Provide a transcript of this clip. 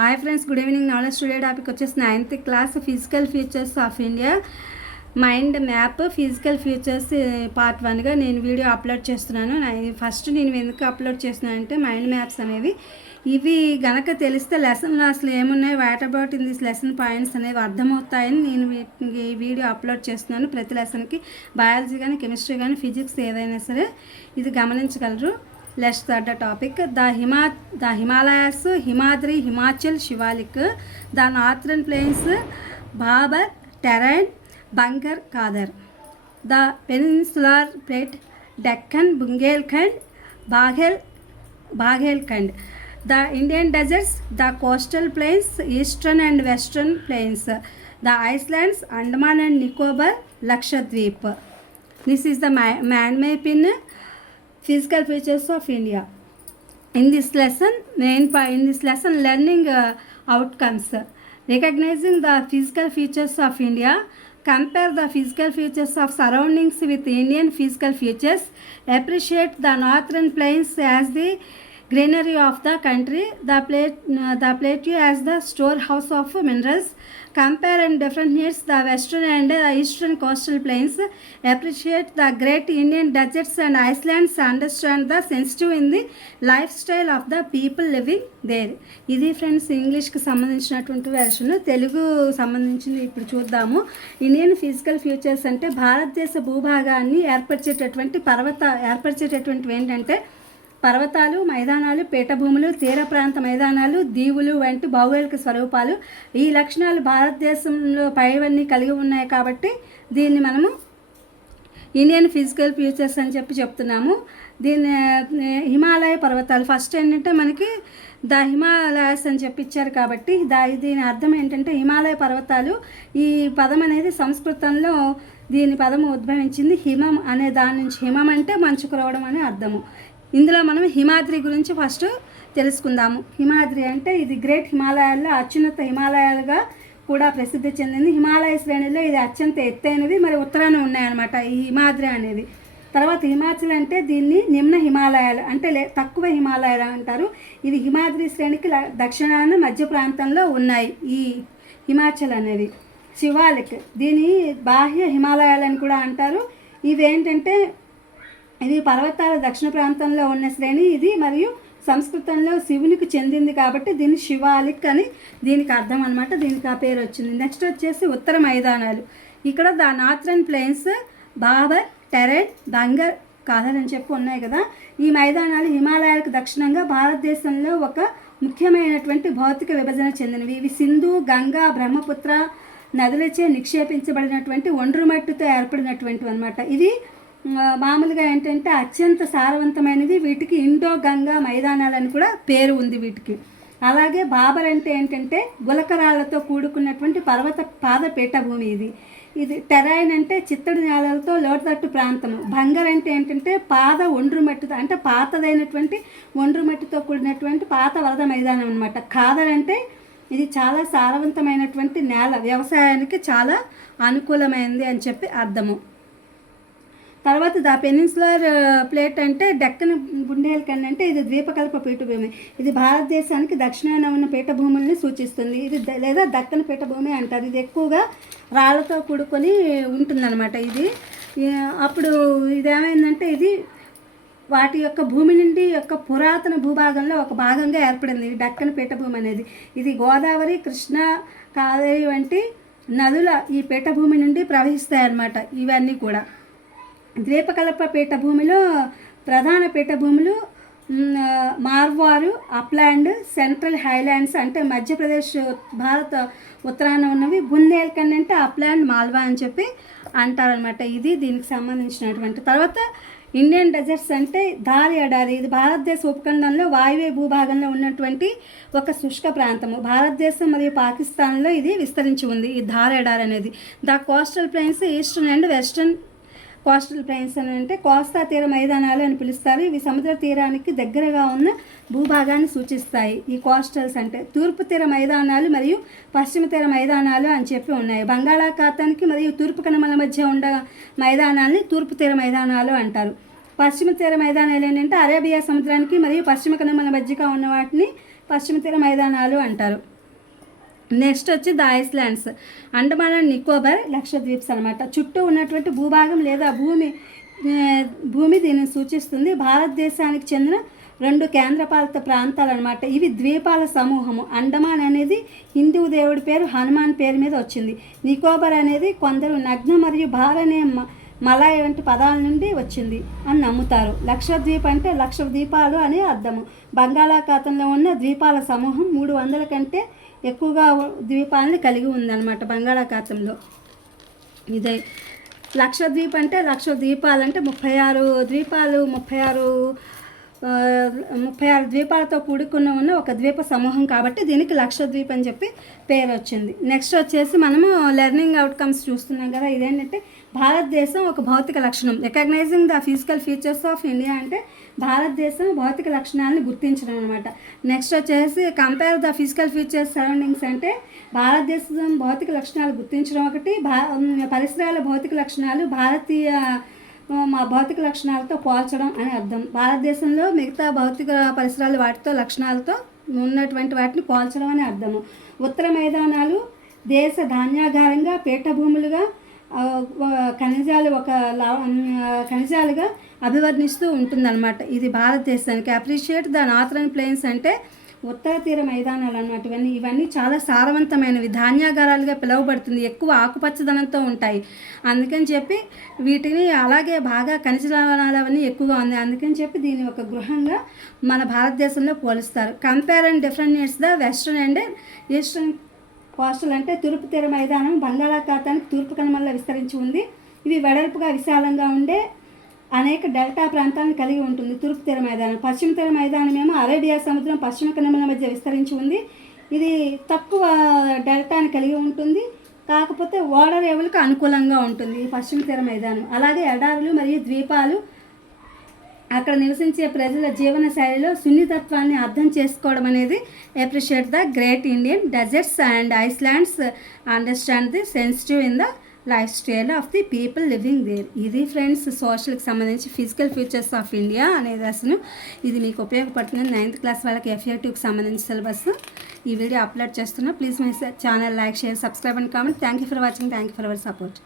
Hi friends, good evening. Knowledge today topic వచ్చేసి 9th class physical features of India mind map physical features part 1గా నేను video upload చేస్తున్నాను. First నేను ఎందుకు upload చేస్తున్నానంటే mind maps అనేవి ఇవి గనక తెలిస్తే లెసన్లో అసలు ఏమున్నాయి, what about in this lesson points అనేవి అర్థమవుతాయని నేను ఈ వీడియో అప్లోడ్ చేస్తున్నాను. ప్రతి లెసన్కి బయాలజీ కానీ కెమిస్ట్రీ కానీ ఫిజిక్స్ ఏదైనా సరే ఇది గమనించగలరు. Let's start the topic. The Himalayas, Himadri, Himachal, Shivalik. The Northern Plains, Bhabar, Terrain, Bangar, Kadar. The Peninsular Plate, Deccan, Bundelkhand, Baghelkhand. The Indian deserts, the coastal plains, eastern and western plains. The islands, Andaman and Nicobar, Lakshadweep. This is the man map in physical features of India. In this lesson, learning outcomes. Recognizing the physical features of India, compare the physical features of surroundings with Indian physical features, appreciate the northern plains as the greenery of the country, the plateau as the storehouse of minerals, compare and differentiate the western and eastern coastal plains, appreciate the great Indian deserts and islands, understand the sensitive in the lifestyle of the people living there. ఇది friends ఇంగ్లీష్కి సంబంధించినటువంటి version. Telugu సంబంధించింది ఇప్పుడు చూద్దాము. Indian physical features అంటే భారతదేశ భూభాగాన్ని ఏర్పరిచేటటువంటివి ఏంటంటే పర్వతాలు, మైదానాలు, పీఠభూములు, తీర ప్రాంత మైదానాలు, దీవులు వంటి భౌగోళిక స్వరూపాలు. ఈ లక్షణాలు భారతదేశంలో పైవన్నీ కలిగి ఉన్నాయి కాబట్టి దీన్ని మనము ఇండియన్ ఫిజికల్ ఫీచర్స్ అని చెప్తున్నాము. దీన్ని హిమాలయ పర్వతాలు ఫస్ట్ ఏంటంటే మనకి ద హిమాలయాస్ అని ఇచ్చారు కాబట్టి దీని అర్థం ఏంటంటే హిమాలయ పర్వతాలు. ఈ పదం అనేది సంస్కృతంలో దీని పదము ఉద్భవించింది. హిమం అనే దాని నుంచి, హిమం అంటే మంచు కురవడం అనే అర్థము. ఇందులో మనం హిమాద్రి గురించి ఫస్ట్ తెలుసుకుందాము. హిమాద్రి అంటే ఇది గ్రేట్ హిమాలయాల్లో అత్యున్నత హిమాలయాలుగా కూడా ప్రసిద్ధి చెందింది. హిమాలయ శ్రేణిలో ఇది అత్యంత ఎత్తైనవి, మరి ఉత్తరాన ఉన్నాయన్నమాట ఈ హిమాద్రి అనేది. తర్వాత హిమాచల్ అంటే దీన్ని నిమ్న హిమాలయాలు అంటే తక్కువ హిమాలయాలు అంటారు. ఇవి హిమాద్రి శ్రేణికి దక్షిణాన మధ్య ప్రాంతంలో ఉన్నాయి ఈ హిమాచల్ అనేవి. శివాలిక్ దీని బాహ్య హిమాలయాలని కూడా అంటారు. ఇవేంటంటే ఇది పర్వతాల దక్షిణ ప్రాంతంలో ఉన్న శ్రేణి ఇది, మరియు సంస్కృతంలో శివునికి చెందింది కాబట్టి దీన్ని శివాలిక్ అని దీనికి అర్థం అనమాట. దీనికి ఆ పేరు వచ్చింది. నెక్స్ట్ వచ్చేసి ఉత్తర మైదానాలు. ఇక్కడ the northern plains, Bhabar, Terai, Bangar, Khadar అని ఉన్నాయి కదా. ఈ మైదానాలు హిమాలయాలకు దక్షిణంగా భారతదేశంలో ఒక ముఖ్యమైనటువంటి భౌతిక విభజన చెందినవి. ఇవి సింధు, గంగా, బ్రహ్మపుత్ర నదులచే నిక్షేపించబడినటువంటి ఒండ్రుమట్టితో ఏర్పడినటువంటివి అనమాట. ఇవి మామూలుగా ఏంటంటే అత్యంత సారవంతమైనవి. వీటికి ఇండో గంగా మైదానాలని కూడా పేరు ఉంది వీటికి. అలాగే బాబర్ అంటే ఏంటంటే గులకరాళ్లతో కూడుకున్నటువంటి పర్వత పాద పీఠభూమి ఇది. టెరైన్ అంటే చిత్తడి నేలలతో లోతట్టు ప్రాంతము. బంగర్ అంటే ఏంటంటే పాద ఒండ్రుమట్టితో అంటే పాతదైనటువంటి ఒండ్రుమట్టితో కూడినటువంటి పాత వరద మైదానం అనమాట. ఖాదర్ అంటే ఇది చాలా సారవంతమైనటువంటి నేల, వ్యవసాయానికి చాలా అనుకూలమైనది అని అర్థము. తర్వాత ద పెనిన్సులర్ ప్లేట్ అంటే డెక్కన్ బుందేల్ఖండ్ అంటే ఇది ద్వీపకల్ప పీఠభూమి. ఇది భారతదేశానికి దక్షిణాన ఉన్న పీఠభూముల్ని సూచిస్తుంది. ఇది లేదా దక్కన్ పీఠభూమి అంటారు. ఇది ఎక్కువగా రాళ్లతో కూడుకొని ఉంటుందన్నమాట. ఇది అప్పుడు ఇదేమైందంటే ఇది వాటి యొక్క భూమి నుండి యొక్క పురాతన భూభాగంలో ఒక భాగంగా ఏర్పడింది ఈ డక్కన్ పీఠభూమి అనేది. ఇది గోదావరి, కృష్ణ, కావేరి వంటి నదుల ఈ పీఠభూమి నుండి ప్రవహిస్తాయన్నమాట. ఇవన్నీ కూడా ద్వీపకల్ప పీఠభూమిలో ప్రధాన పీఠభూములు మార్వారు, అప్లాండ్, సెంట్రల్ హైలాండ్స్ అంటే మధ్యప్రదేశ్ భారత ఉత్తరాన ఉన్నవి. బుందేల్ఖండ్ అంటే అప్లాండ్, మాల్వా అని అంటారనమాట. ఇది దీనికి సంబంధించినటువంటి. తర్వాత ఇండియన్ డెజర్ట్స్ అంటే థార్ ఎడారి. ఇది భారతదేశ ఉపఖండంలో వాయువ్య భూభాగంలో ఉన్నటువంటి ఒక శుష్క ప్రాంతము. భారతదేశం మరియు పాకిస్తాన్లో ఇది విస్తరించి ఉంది ఈ థార్ ఎడారి అనేది. The coastal plains, eastern and western coastal plains అని అంటే కోస్తా తీర మైదానాలు అని పిలుస్తారు. ఇవి సముద్ర తీరానికి దగ్గరగా ఉన్న భూభాగాన్ని సూచిస్తాయి. ఈ కోస్టల్స్ అంటే తూర్పు తీర మైదానాలు మరియు పశ్చిమ తీర మైదానాలు అని ఉన్నాయి. బంగాళాఖాతానికి మరియు తూర్పు కనుమల మధ్య ఉన్న మైదానాల్ని తూర్పు తీర మైదానాలు అంటారు. పశ్చిమ తీర మైదానాలు ఏంటంటే అరేబియా సముద్రానికి మరియు పశ్చిమ కనుమల మధ్యగా ఉన్న వాటిని పశ్చిమ తీర మైదానాలు అంటారు. నెక్స్ట్ వచ్చి the islands, Andaman and Nicobar Lakshadweeps అనమాట. చుట్టూ ఉన్నటువంటి భూభాగం లేదా భూమి దీనిని సూచిస్తుంది. భారతదేశానికి చెందిన 2 కేంద్రపాలిత ప్రాంతాలు అనమాట. ఇవి ద్వీపాల సమూహము. అండమాన్ అనేది హిందూ దేవుడి పేరు హనుమాన్ పేరు మీద వచ్చింది. నికోబార్ అనేది కొందరు నగ్న మరియు భార్ అనే మలాయ్ వంటి పదాల నుండి వచ్చింది అని నమ్ముతారు. లక్షద్వీప్ అంటే లక్ష ద్వీపాలు అని అర్థము. బంగాళాఖాతంలో ఉన్న ద్వీపాల సమూహం 300 కంటే ఎక్కువగా ద్వీపాలను కలిగి ఉందన్నమాట బంగాళాఖాతంలో. ఇదే లక్షద్వీప్ అంటే లక్ష ద్వీపాలు అంటే 36 ద్వీపాలు 36 ద్వీపాలతో కూడుకున్న ఉన్న ఒక ద్వీప సమూహం కాబట్టి దీనికి లక్షద్వీప్ అని చెప్పి పేరు వచ్చింది. నెక్స్ట్ వచ్చేసి మనము లెర్నింగ్ అవుట్కమ్స్ చూస్తున్నాం కదా. ఇదేంటంటే భారతదేశం ఒక భౌతిక లక్షణం. Recognizing the physical features of India అంటే భారతదేశం భౌతిక లక్షణాలను గుర్తించడం అనమాట. నెక్స్ట్ వచ్చేసి compare the physical features surroundings అంటే భారతదేశం భౌతిక లక్షణాలు గుర్తించడం ఒకటి, పరిసరాల భౌతిక లక్షణాలు భారతీయ భౌతిక లక్షణాలతో పోల్చడం అని అర్థం. భారతదేశంలో మిగతా భౌతిక పరిసరాలు వాటితో లక్షణాలతో ఉన్నటువంటి వాటిని పోల్చడం అని అర్థము. ఉత్తర మైదానాలు దేశ ధాన్యాగారంగా పీఠభూములుగా ఖనిజాలుగా అభివర్ణిస్తూ ఉంటుందన్నమాట. ఇది భారతదేశానికి. అప్రిషియేట్ ద నార్థరన్ ప్లెయిన్స్ అంటే ఉత్తర తీర మైదానాలు అన్నమాట. ఇవన్నీ చాలా సారవంతమైనవి, ధాన్యాగారాలుగా పిలువబడుతుంది. ఎక్కువ ఆకుపచ్చదనంతో ఉంటాయి. అందుకని చెప్పి వీటిని అలాగే బాగా ఖనిజ లవణాలు అవన్నీ ఎక్కువగా ఉంది. అందుకని చెప్పి దీన్ని ఒక గృహంగా మన భారతదేశంలో పోలుస్తారు. Compare and differentiates the western and eastern coastal అంటే తూర్పు తీర మైదానం బంగాళాఖాతానికి తూర్పు కనుమల్లో విస్తరించి ఉంది. ఇవి వెడల్పుగా విశాలంగా ఉండే అనేక డెల్టా ప్రాంతాలను కలిగి ఉంటుంది తూర్పు తీర మైదానం. పశ్చిమ తీర మైదానం ఏమో అరేబియా సముద్రం పశ్చిమ కనుమల మధ్య విస్తరించి ఉంది. ఇది తక్కువ డెల్టాని కలిగి ఉంటుంది, కాకపోతే ఓడరేవులకు అనుకూలంగా ఉంటుంది ఈ పశ్చిమ తీర మైదానం. అలాగే ఎడారులు మరియు ద్వీపాలు అక్కడ నివసించే ప్రజల జీవన శైలిలో సున్నితత్వాన్ని అర్థం చేసుకోవడం అనేది appreciate the great Indian deserts and islands, understand the sensitive in the life style of the people living there. ఇది ఫ్రెండ్స్ సోషల్కి సంబంధించి ఫిజికల్ ఫీచర్స్ ఆఫ్ ఇండియా అనేది అసలు ఇది మీకు ఉపయోగపడుతుంది. 9th క్లాస్ వాళ్ళకి FA2కి సంబంధించి సిలబస్ ఈ వీడియో అప్లోడ్ చేస్తున్నా. Please my channel like, share, subscribe and comment. Thank you for watching. Thank you for our support.